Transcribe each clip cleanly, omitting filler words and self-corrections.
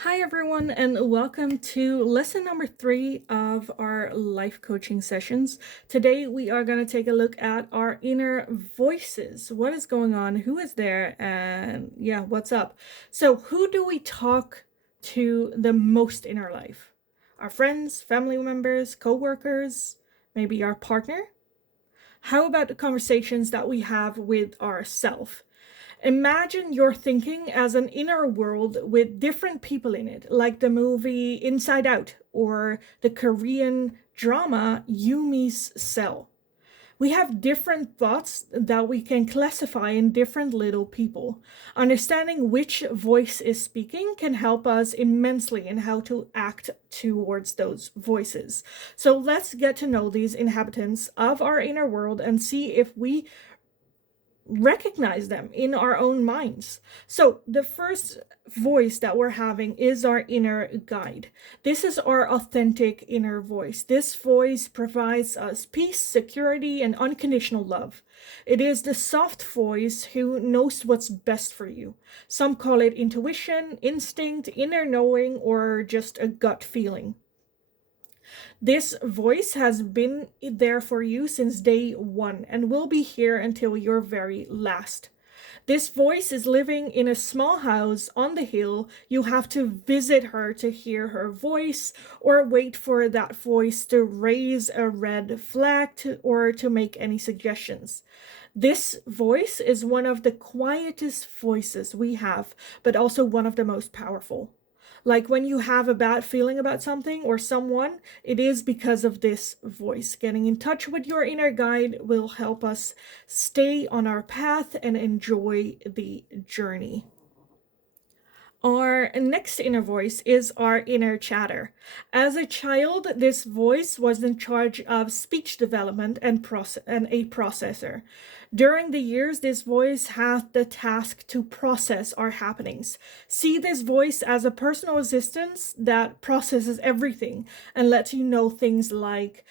Hi, everyone, and welcome to lesson number 3 of our life coaching sessions. Today, we are going to take a look at our inner voices. What is going on? Who is there? And yeah, what's up? So, who do we talk to the most in our life? Our friends, family members, co-workers, maybe our partner? How about the conversations that we have with ourselves? Imagine your thinking as an inner world with different people in it, like the movie Inside Out or the Korean drama Yumi's Cell. We have different thoughts that we can classify in different little people. Understanding which voice is speaking can help us immensely in how to act towards those voices. So let's get to know these inhabitants of our inner world and see if we recognize them in our own minds. So the first voice that we're having is our inner guide. This is our authentic inner voice. This voice provides us peace, security, and unconditional love. It is the soft voice who knows what's best for you. Some call it intuition, instinct, inner knowing, or just a gut feeling. This voice has been there for you since day one and will be here until your very last. This voice is living in a small house on the hill. You have to visit her to hear her voice or wait for that voice to raise a red flag or to make any suggestions. This voice is one of the quietest voices we have, but also one of the most powerful. Like when you have a bad feeling about something or someone, it is because of this voice. Getting in touch with your inner guide will help us stay on our path and enjoy the journey. Our next inner voice is our inner chatter. As a child, this voice was in charge of speech development and a processor. During the years, this voice had the task to process our happenings. See this voice as a personal assistant that processes everything and lets you know things like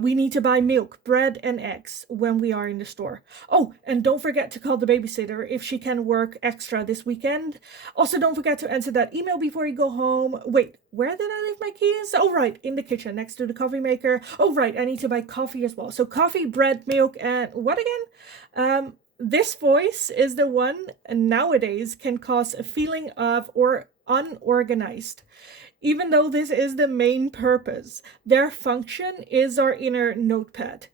we need to buy milk, bread, and eggs when we are in the store. Oh, and don't forget to call the babysitter if she can work extra this weekend. Also, don't forget to answer that email before you go home. Wait, where did I leave my keys? Oh, right, in the kitchen next to the coffee maker. Oh, right, I need to buy coffee as well. So coffee, bread, milk, and what again? This voice is the one nowadays can cause a feeling of or unorganized. Even though this is the main purpose, their function is our inner notepad.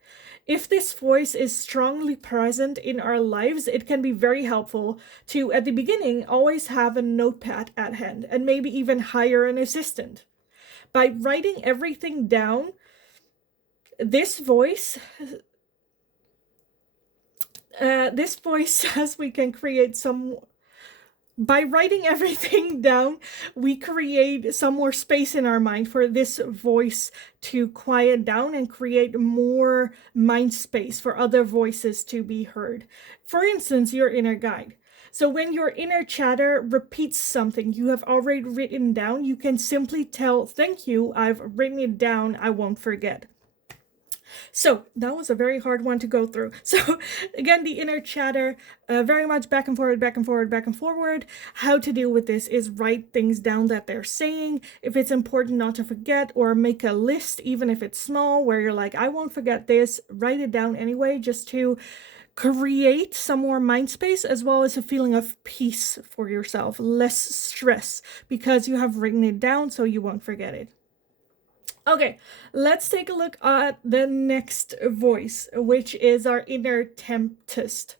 If this voice is strongly present in our lives, it can be very helpful to, at the beginning, always have a notepad at hand and maybe even hire an assistant. By writing everything down, this voice says we can create some. By writing everything down, we create some more space in our mind for this voice to quiet down and create more mind space for other voices to be heard. For instance, your inner guide. So when your inner chatter repeats something you have already written down, you can simply tell, "Thank you, I've written it down, I won't forget." So that was a very hard one to go through. So again, the inner chatter, very much back and forward, back and forward, back and forward. How to deal with this is write things down that they're saying. If it's important not to forget, or make a list, even if it's small, where you're like, I won't forget this, write it down anyway, just to create some more mind space as well as a feeling of peace for yourself, less stress because you have written it down so you won't forget it. Okay, let's take a look at the next voice, which is our inner temptress.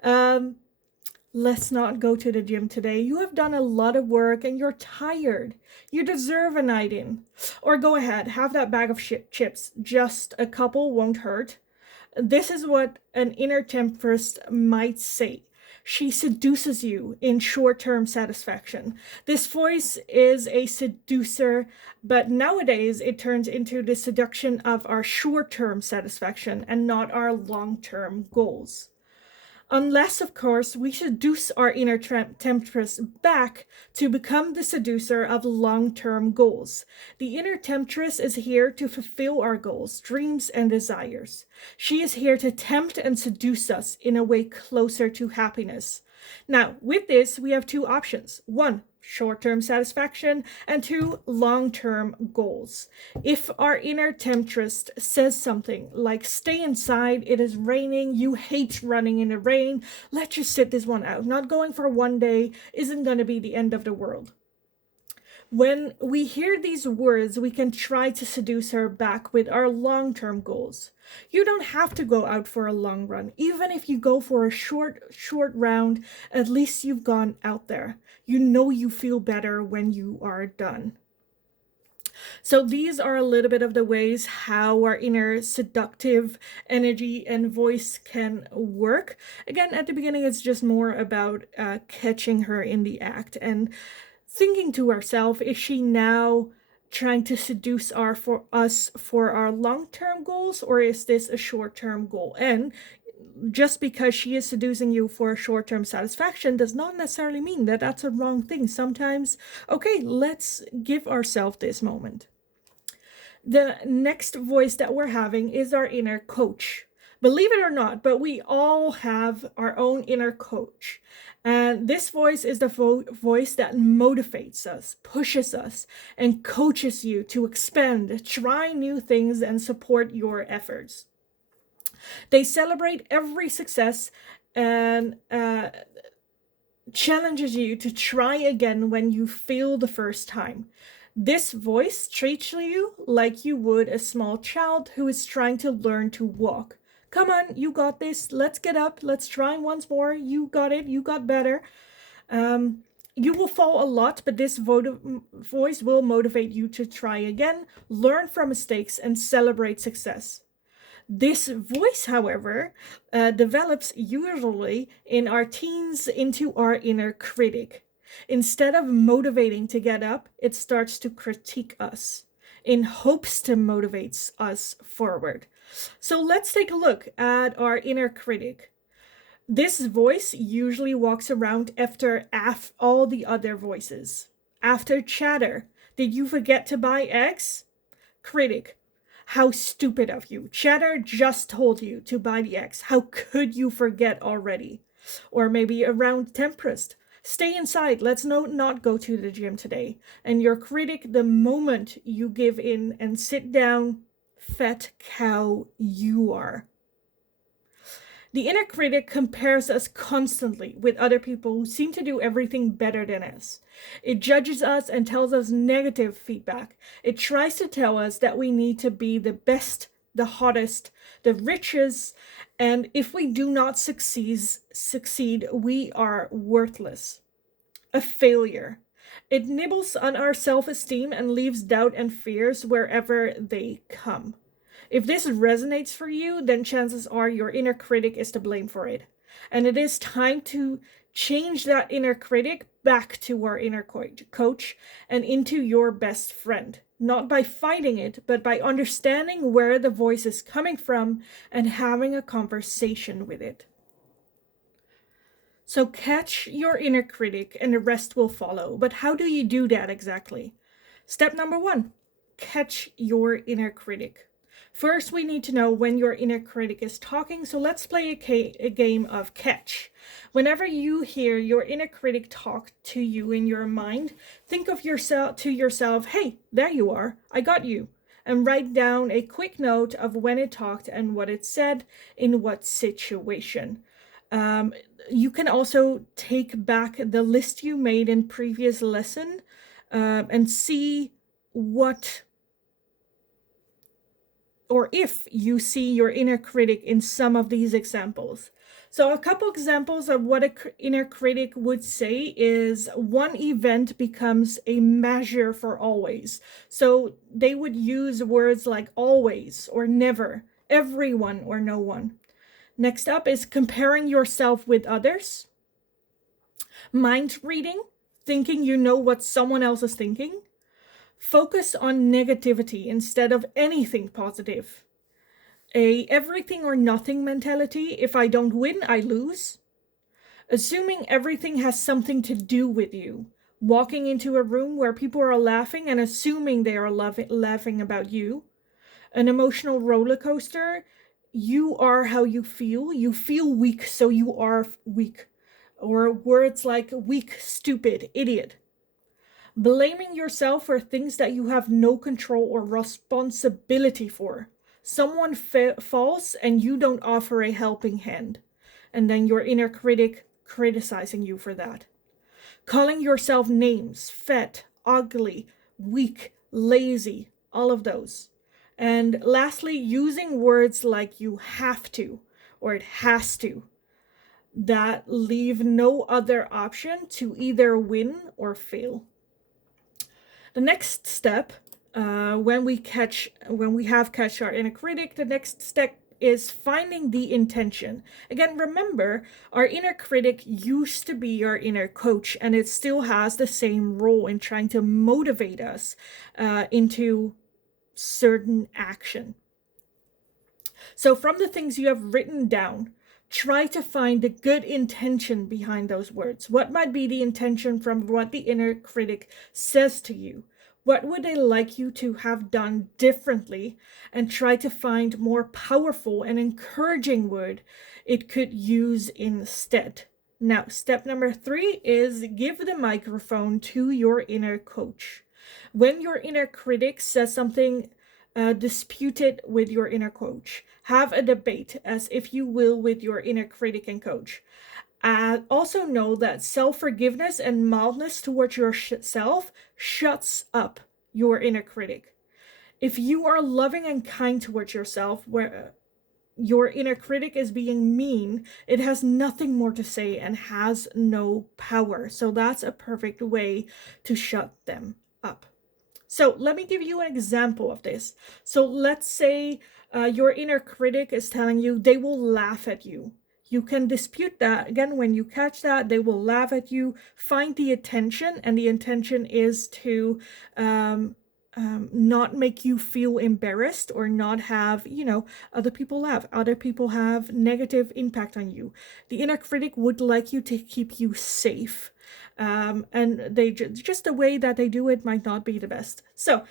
Um, let's not go to the gym today. You have done a lot of work and you're tired. You deserve a night in. Or go ahead, have that bag of chips. Just a couple won't hurt. This is what an inner temptress might say. She seduces you in short-term satisfaction. This voice is a seducer, but nowadays it turns into the seduction of our short-term satisfaction and not our long-term goals. Unless, of course, we seduce our inner temptress back to become the seducer of long-term goals. The inner temptress is here to fulfill our goals, dreams, and desires. She is here to tempt and seduce us in a way closer to happiness. Now, with this, we have two options. One, short-term satisfaction, and 2, long-term goals. If our inner temptress says something like, stay inside, it is raining, you hate running in the rain, let's just sit this one out, not going for one day isn't going to be the end of the world. When we hear these words, we can try to seduce her back with our long-term goals. You don't have to go out for a long run. Even if you go for a short round, at least you've gone out there. You know you feel better when you are done. So these are a little bit of the ways how our inner seductive energy and voice can work. Again, at the beginning, it's just more about catching her in the act and thinking to ourselves, is she now trying to seduce us for our long-term goals, or is this a short-term goal? And just because she is seducing you for a short-term satisfaction does not necessarily mean that that's a wrong thing. Sometimes, okay, let's give ourselves this moment. The next voice that we're having is our inner coach. Believe it or not, but we all have our own inner coach. And this voice is the voice that motivates us, pushes us, and coaches you to expand, try new things, and support your efforts. They celebrate every success and challenges you to try again when you fail the first time. This voice treats you like you would a small child who is trying to learn to walk. Come on, you got this. Let's get up. Let's try once more. You got it. You got better. You will fall a lot, but this voice will motivate you to try again, learn from mistakes, and celebrate success. This voice, however, develops usually in our teens into our inner critic. Instead of motivating to get up, it starts to critique us in hopes to motivate us forward. So let's take a look at our inner critic. This voice usually walks around after all the other voices. After chatter, did you forget to buy eggs? Critic, how stupid of you. Chatter just told you to buy the eggs. How could you forget already? Or maybe around temptress. Stay inside. Let's not go to the gym today. And your critic, the moment you give in and sit down, fat cow you are. The inner critic compares us constantly with other people who seem to do everything better than us. It judges us and tells us negative feedback. It tries to tell us that we need to be the best, the hottest, the richest, and if we do not succeed, we are worthless. A failure. It nibbles on our self-esteem and leaves doubt and fears wherever they come. If this resonates for you, then chances are your inner critic is to blame for it. And it is time to change that inner critic back to our inner coach and into your best friend. Not by fighting it, but by understanding where the voice is coming from and having a conversation with it. So catch your inner critic and the rest will follow. But how do you do that exactly? Step number 1, catch your inner critic. First, we need to know when your inner critic is talking, so let's play a game of catch. Whenever you hear your inner critic talk to you in your mind, think of yourself, hey, there you are, I got you. And write down a quick note of when it talked and what it said in what situation. You can also take back the list you made in previous lesson and see what or if you see your inner critic in some of these examples. So a couple examples of what an inner critic would say is one event becomes a measure for always. So they would use words like always or never, everyone or no one. Next up is comparing yourself with others. Mind reading, thinking you know what someone else is thinking. Focus on negativity instead of anything positive. A everything or nothing mentality. If I don't win, I lose. Assuming everything has something to do with you. Walking into a room where people are laughing and assuming they are laughing about you. An emotional roller coaster. You are how you feel. You feel weak, so you are weak. Or words like weak, stupid, idiot. Blaming yourself for things that you have no control or responsibility for. Someone falls and you don't offer a helping hand, and then your inner critic criticizing you for that. Calling yourself names, fat, ugly, weak, lazy, all of those. And lastly, using words like you have to or it has to that leave no other option to either win or fail. The next step, when we have catch our inner critic, the next step is finding the intention. Again, remember, our inner critic used to be our inner coach, and it still has the same role in trying to motivate us into certain action. So from the things you have written down, try to find the good intention behind those words. What might be the intention from what the inner critic says to you? What would they like you to have done differently? And try to find more powerful and encouraging word it could use instead. Now, step number 3 is give the microphone to your inner coach. When your inner critic says something, dispute it with your inner coach. Have a debate, as if you will, with your inner critic and coach. Also know that self-forgiveness and mildness towards yourself shuts up your inner critic. If you are loving and kind towards yourself, where your inner critic is being mean, it has nothing more to say and has no power. So that's a perfect way to shut them up. So let me give you an example of this. So let's say your inner critic is telling you they will laugh at you. You can dispute that. Again, when you catch that, they will laugh at you. Find the intention, and the intention is to not make you feel embarrassed or not have, other people laugh. Other people have negative impact on you. The inner critic would like you to keep you safe. And they just the way that they do it might not be the best. So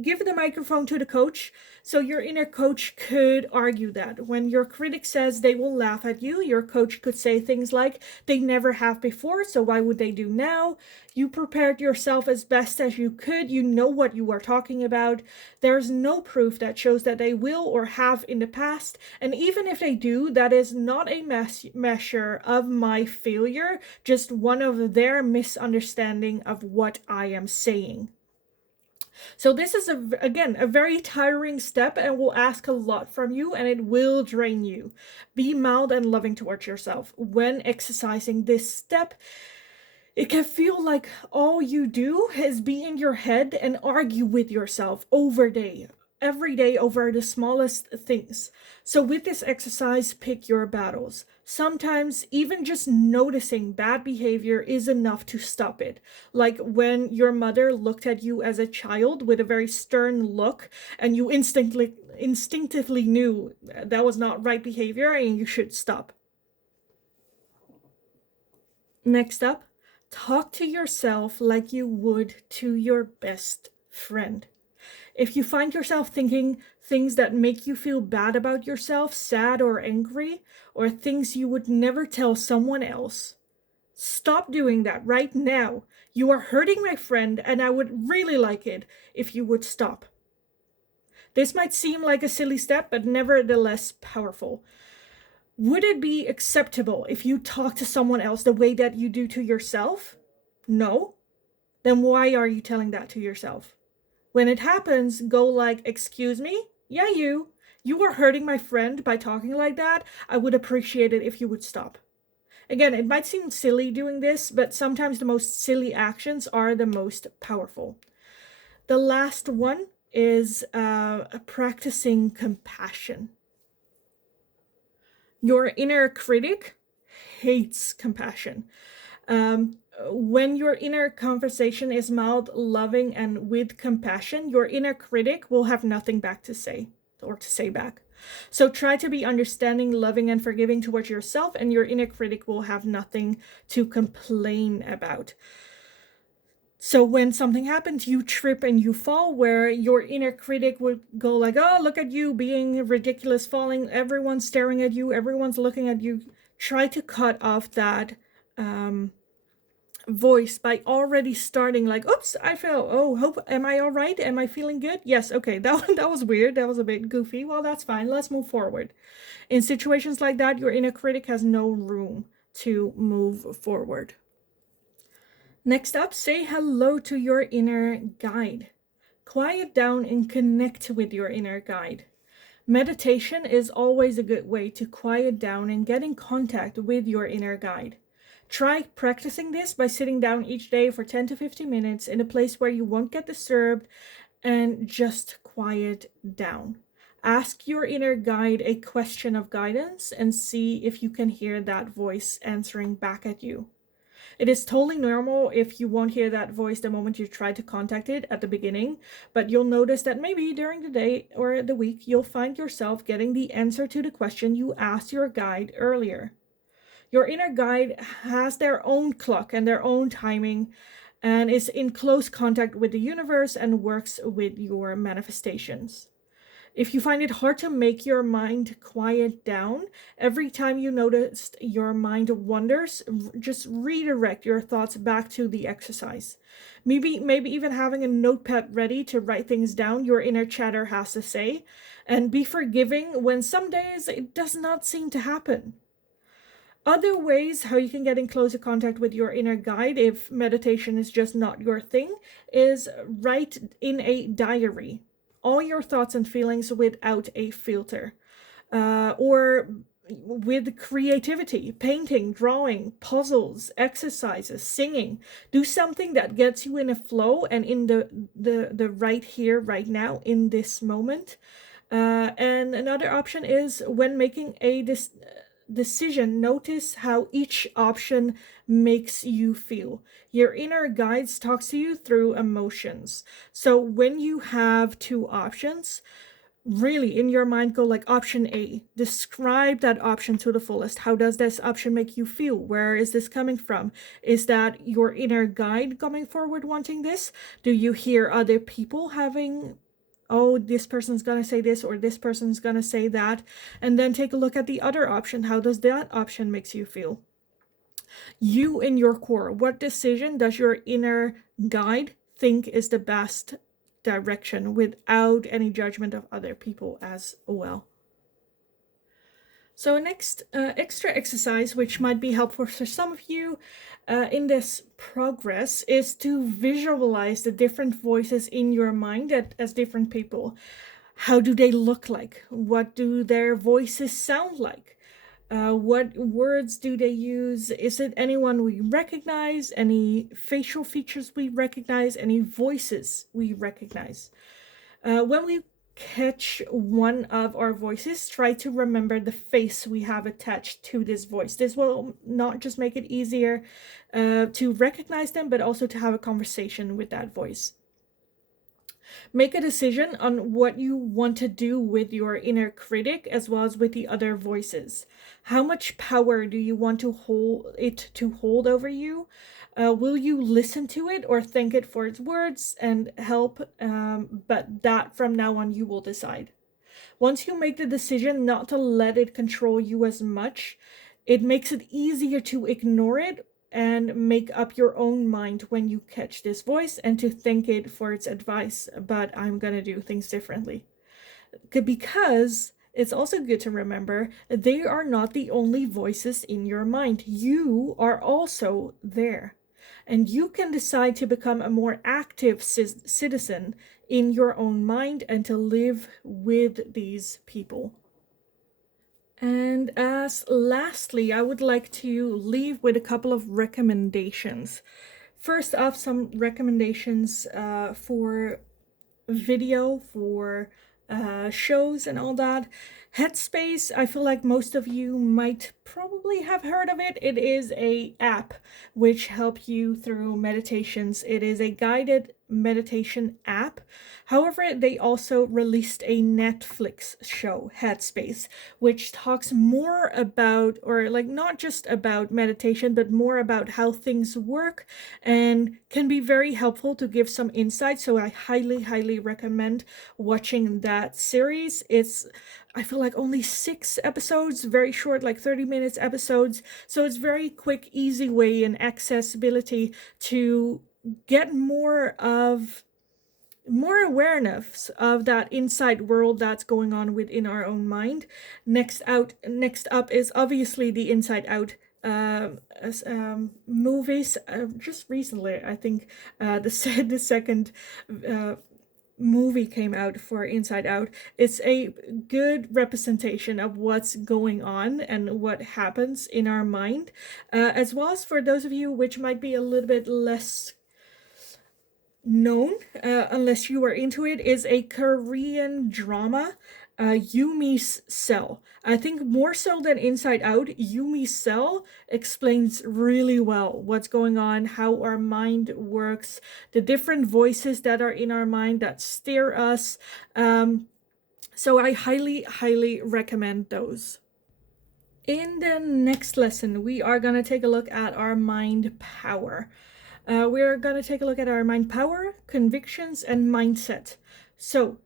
give the microphone to the coach. So your inner coach could argue that when your critic says they will laugh at you, your coach could say things like, they never have before, so why would they do now? You prepared yourself as best as you could. You know what you are talking about. There's no proof that shows that they will or have in the past. And even if they do, that is not a measure of my failure, just one of their misunderstanding of what I am saying. So this is, again, a very tiring step and will ask a lot from you, and it will drain you. Be mild and loving towards yourself. When exercising this step, it can feel like all you do is be in your head and argue with yourself every day over the smallest things. So with this exercise, pick your battles. Sometimes even just noticing bad behavior is enough to stop it. Like when your mother looked at you as a child with a very stern look, and you instinctively knew that was not right behavior and you should stop. Next up, talk to yourself like you would to your best friend. If you find yourself thinking things that make you feel bad about yourself, sad or angry, or things you would never tell someone else, stop doing that right now. You are hurting my friend, and I would really like it if you would stop. This might seem like a silly step, but nevertheless powerful. Would it be acceptable if you talk to someone else the way that you do to yourself? No? Then why are you telling that to yourself? When it happens, go like, excuse me? Yeah, you are hurting my friend by talking like that. I would appreciate it if you would stop. Again, it might seem silly doing this, but sometimes the most silly actions are the most powerful. The last one is practicing compassion. Your inner critic hates compassion. When your inner conversation is mild, loving, and with compassion, your inner critic will have nothing back to say or to say back. So try to be understanding, loving, and forgiving towards yourself, and your inner critic will have nothing to complain about. So when something happens, you trip and you fall, where your inner critic would go like, oh, look at you being ridiculous, falling, everyone's staring at you, everyone's looking at you. Try to cut off that voice by already starting like, oops, I fell. Oh, hope, am I all right? Am I feeling good? Yes, okay, that was weird. That was a bit goofy. Well, that's fine. Let's move forward. In situations like that, your inner critic has no room to move forward. Next up, say hello to your inner guide. Quiet down and connect with your inner guide. Meditation is always a good way to quiet down and get in contact with your inner guide. Try practicing this by sitting down each day for 10 to 15 minutes in a place where you won't get disturbed and just quiet down. Ask your inner guide a question of guidance and see if you can hear that voice answering back at you. It is totally normal if you won't hear that voice the moment you try to contact it at the beginning, but you'll notice that maybe during the day or the week, you'll find yourself getting the answer to the question you asked your guide earlier. Your inner guide has their own clock and their own timing and is in close contact with the universe and works with your manifestations. If you find it hard to make your mind quiet down, every time you notice your mind wanders, just redirect your thoughts back to the exercise. Maybe even having a notepad ready to write things down your inner chatter has to say, and be forgiving when some days it does not seem to happen. Other ways how you can get in closer contact with your inner guide if meditation is just not your thing is write in a diary all your thoughts and feelings without a filter. Or with creativity, painting, drawing, puzzles, exercises, singing. Do something that gets you in a flow and in the right here, right now, in this moment. And another option is when making a decision, notice how each option makes you feel. Your inner guides talks to you through emotions. So when you have two options, really in your mind go like option A. Describe that option to the fullest. How does this option make you feel? Where is this coming from? Is that your inner guide coming forward wanting this? Do you hear other people having, oh, this person's gonna say this or this person's gonna say that? And then take a look at the other option. How does that option makes you feel? You in your core, what decision does your inner guide think is the best direction without any judgment of other people as well? So next extra exercise, which might be helpful for some of you in this progress, is to visualize the different voices in your mind as different people. How do they look like? What do their voices sound like? What words do they use? Is it anyone we recognize? Any facial features we recognize? Any voices we recognize? When we catch one of our voices, try to remember the face we have attached to this voice. This will not just make it easier to recognize them, but also to have a conversation with that voice. Make a decision on what you want to do with your inner critic as well as with the other voices. How much power do you want to hold over you? Will you listen to it or thank it for its words and help? But that from now on you will decide. Once you make the decision not to let it control you as much, it makes it easier to ignore it and make up your own mind when you catch this voice and to thank it for its advice, but I'm gonna do things differently. Because it's also good to remember they are not the only voices in your mind. You are also there. And you can decide to become a more active citizen in your own mind and to live with these people. And as lastly, I would like to leave with a couple of recommendations. First off, some recommendations for video, for shows and all that. Headspace, I feel like most of you might probably have heard of it. It is a app which helps you through meditations. It is a guided meditation app. However, they also released a Netflix show, Headspace, which talks more about, or like not just about meditation, but more about how things work and can be very helpful to give some insight. So I highly, highly recommend watching that series. It's I feel like only 6 episodes, very short, like 30 minutes episodes. So it's very quick, easy way and accessibility to get more awareness of that inside world that's going on within our own mind. Next up is obviously the Inside Out movies. Just recently, I think the second movie came out for Inside Out. It's a good representation of what's going on and what happens in our mind, as well as for those of you which might be a little bit less known, unless you are into it, is a Korean drama, Yumi's Cell. I think more so than Inside Out, Yumi's Cell explains really well what's going on, how our mind works, the different voices that are in our mind that steer us. So I highly, highly recommend those. In the next lesson, we are going to take a look at our mind power. We're going to take a look at our mind power, convictions, and mindset. So,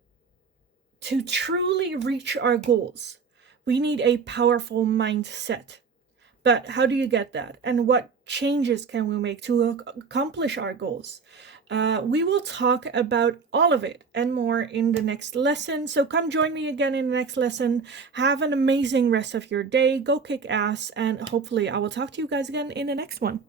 to truly reach our goals, we need a powerful mindset. But how do you get that? And what changes can we make to accomplish our goals? We will talk about all of it and more in the next lesson. So come join me again in the next lesson. Have an amazing rest of your day. Go kick ass. And hopefully I will talk to you guys again in the next one.